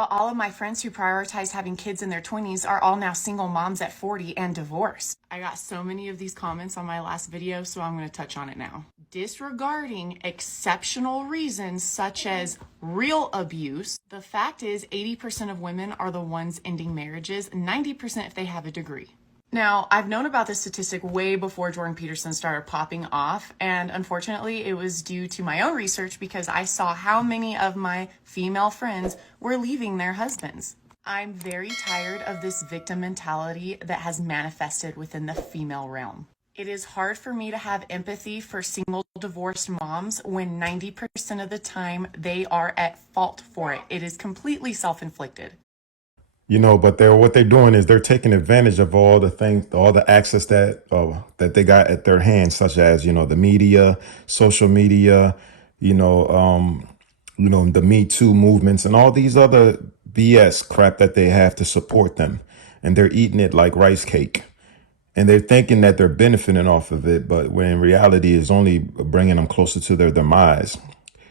All of my friends who prioritized having kids in their 20s are all now single moms at 40 and divorced. I got so many of these comments on my last video, so I'm going to touch on it now. Disregarding exceptional reasons such as real abuse, the fact is 80% of women are the ones ending marriages, 90% if they have a degree. Now, I've known about this statistic way before Jordan Peterson started popping off, and unfortunately it was due to my own research because I saw how many of my female friends were leaving their husbands. I'm very tired of this victim mentality that has manifested within the female realm. It is hard for me to have empathy for single divorced moms when 90% of the time they are at fault for it. It is completely self-inflicted. But what they're doing is they're taking advantage of all the things, all the access that they got at their hands, such as, the media, social media, the Me Too movements and all these other BS crap that they have to support them. And they're eating it like rice cake. And they're thinking that they're benefiting off of it, but when in reality it's only bringing them closer to their demise.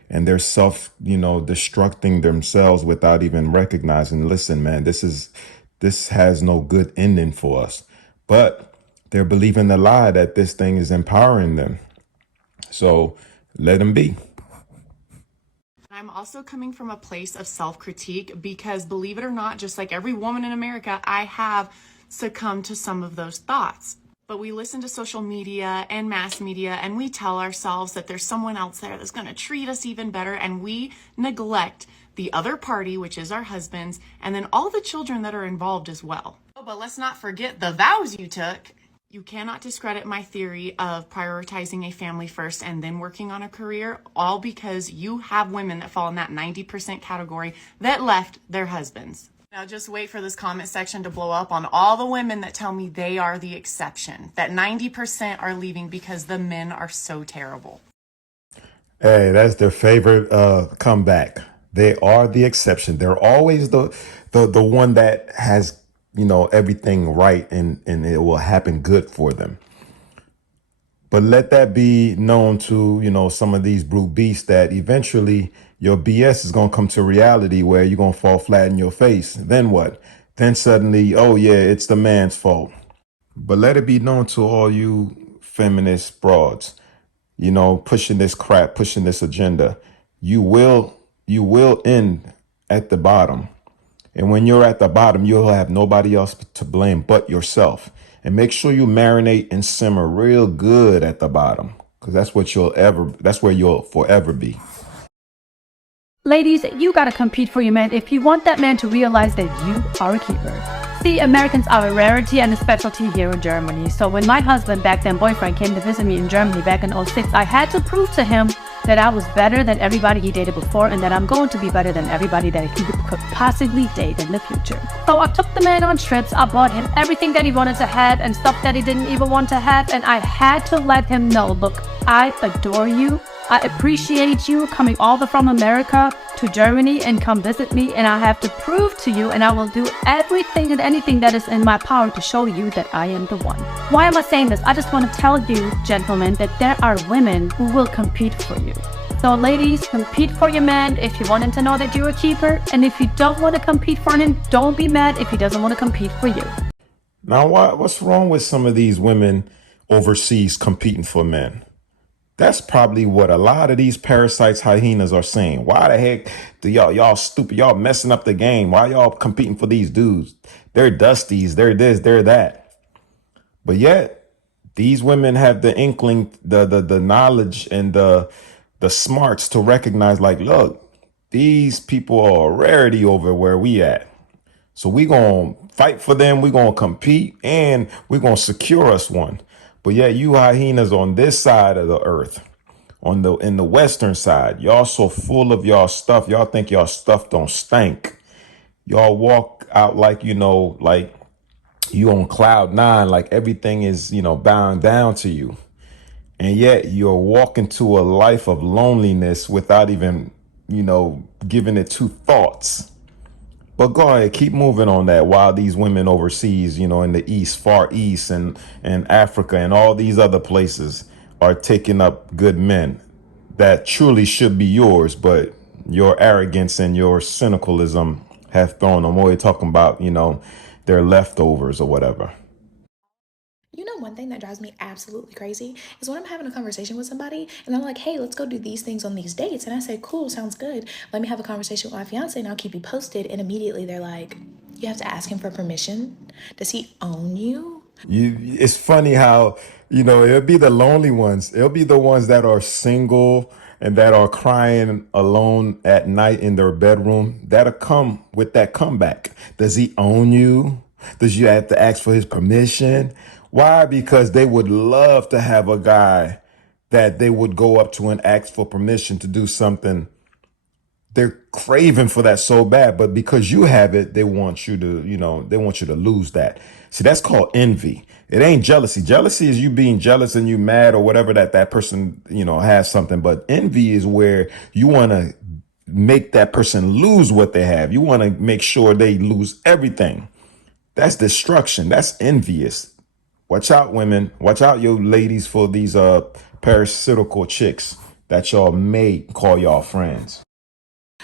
And they're destructing themselves without even recognizing, listen, man, this has no good ending for us. But they're believing the lie that this thing is empowering them. So let them be. I'm also coming from a place of self-critique because, believe it or not, just like every woman in America, I have succumbed to some of those thoughts. But we listen to social media and mass media and we tell ourselves that there's someone else there that's going to treat us even better, and we neglect the other party, which is our husbands, and then all the children that are involved as well. Oh, but let's not forget the vows you took. You cannot discredit my theory of prioritizing a family first and then working on a career, all because you have women that fall in that 90% category that left their husbands. Now just wait for this comment section to blow up on all the women that tell me they are the exception, that 90% are leaving because the men are so terrible. Hey, that's their favorite comeback. They are the exception. They're always the one that has, everything right and it will happen good for them. But let that be known to, some of these brute beasts that eventually your BS is going to come to reality where you're going to fall flat in your face. Then what? Then suddenly, oh yeah, it's the man's fault. But let it be known to all you feminist broads, pushing this crap, pushing this agenda. You will end at the bottom. And when you're at the bottom, you'll have nobody else to blame but yourself. And make sure you marinate and simmer real good at the bottom, because that's where you'll forever be. Ladies, you gotta compete for your man if you want that man to realize that you are a keeper. See, Americans are a rarity and a specialty here in Germany. So when my husband, back then boyfriend, came to visit me in Germany back in 2006, I had to prove to him that I was better than everybody he dated before and that I'm going to be better than everybody that he could possibly date in the future. So I took the man on trips, I bought him everything that he wanted to have and stuff that he didn't even want to have, and I had to let him know, look, I adore you. I appreciate you coming all the way from America to Germany and come visit me, and I have to prove to you, and I will do everything and anything that is in my power to show you that I am the one. Why am I saying this? I just want to tell you, gentlemen, that there are women who will compete for you. So ladies, compete for your man if you want him to know that you're a keeper, and if you don't want to compete for him, don't be mad if he doesn't want to compete for you. Now, what's wrong with some of these women overseas competing for men? That's probably what a lot of these parasites, hyenas are saying. Why the heck do y'all stupid? Y'all messing up the game. Why y'all competing for these dudes? They're dusties. They're this, they're that. But yet these women have the inkling, the knowledge and the smarts to recognize, like, look, these people are a rarity over where we at. So we gonna fight for them. We gonna compete and we gonna secure us one. But yeah, you hyenas on this side of the earth, in the western side, y'all so full of y'all stuff. Y'all think y'all stuff don't stink. Y'all walk out like, like you on cloud nine, like everything is, bowing down to you. And yet you're walking to a life of loneliness without even, giving it two thoughts. But go ahead, keep moving on that while these women overseas, in the East, Far East and Africa and all these other places are taking up good men that truly should be yours. But your arrogance and your cynicalism have thrown them away, talking about, their leftovers or whatever. You know, one thing that drives me absolutely crazy is when I'm having a conversation with somebody and they're like, hey, let's go do these things on these dates. And I say, cool, sounds good. Let me have a conversation with my fiance and I'll keep you posted. And immediately they're like, you have to ask him for permission. Does he own you? It's funny how, it'll be the lonely ones. It'll be the ones that are single and that are crying alone at night in their bedroom that'll come with that comeback. Does he own you? Does you have to ask for his permission? Why? Because they would love to have a guy that they would go up to and ask for permission to do something. They're craving for that so bad, but because you have it, they want you to, they want you to lose that. See, that's called envy. It ain't jealousy. Jealousy is you being jealous and you mad or whatever that person, has something. But envy is where you want to make that person lose what they have. You want to make sure they lose everything. That's destruction. That's envious. Watch out, women. Watch out, yo ladies, for these parasitical chicks that y'all may call y'all friends.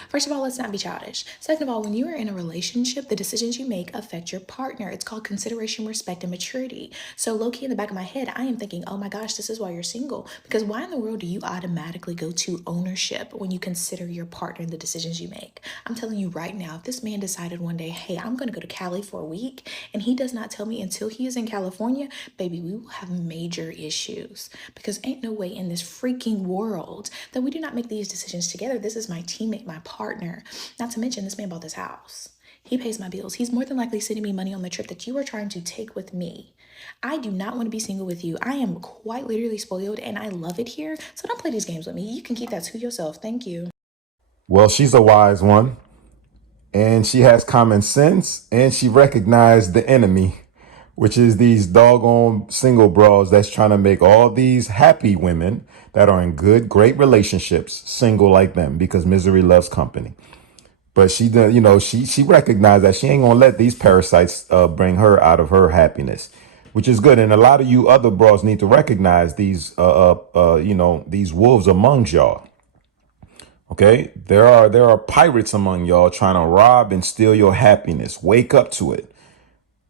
First of all, let's not be childish. Second of all, when you are in a relationship, the decisions you make affect your partner. It's called consideration, respect, and maturity. So low-key in the back of my head, I am thinking, oh my gosh, this is why you're single. Because why in the world do you automatically go to ownership when you consider your partner and the decisions you make? I'm telling you right now, if this man decided one day, hey, I'm going to go to Cali for a week, and he does not tell me until he is in California, baby, we will have major issues. Because ain't no way in this freaking world that we do not make these decisions together. This is my teammate, my partner. Not to mention, this man bought this house. He pays my bills. He's more than likely sending me money on the trip that you are trying to take with me. I do not want to be single with you. I am quite literally spoiled and I love it here. So don't play these games with me. You can keep that to yourself. Thank you. Well, she's a wise one, and she has common sense, and she recognized the enemy, which is these doggone single bras that's trying to make all these happy women that are in good, great relationships single like them, because misery loves company. But she recognized that she ain't gonna let these parasites bring her out of her happiness, which is good. And a lot of you other bras need to recognize these these wolves amongst y'all. Okay, there are pirates among y'all trying to rob and steal your happiness. Wake up to it.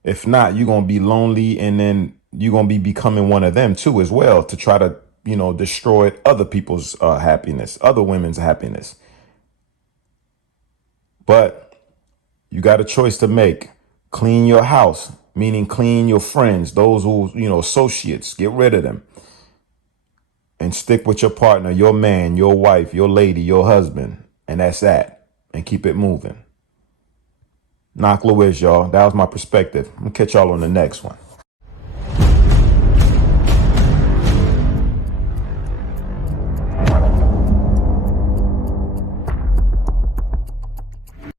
If not, you're going to be lonely, and then you're going to be becoming one of them too as well, to try to, destroy other people's happiness, other women's happiness. But you got a choice to make. Clean your house, meaning clean your friends, those who, associates, get rid of them. And stick with your partner, your man, your wife, your lady, your husband. And that's that. And keep it moving. Knock Louise, y'all. That was my perspective. I'm gonna catch y'all on the next one.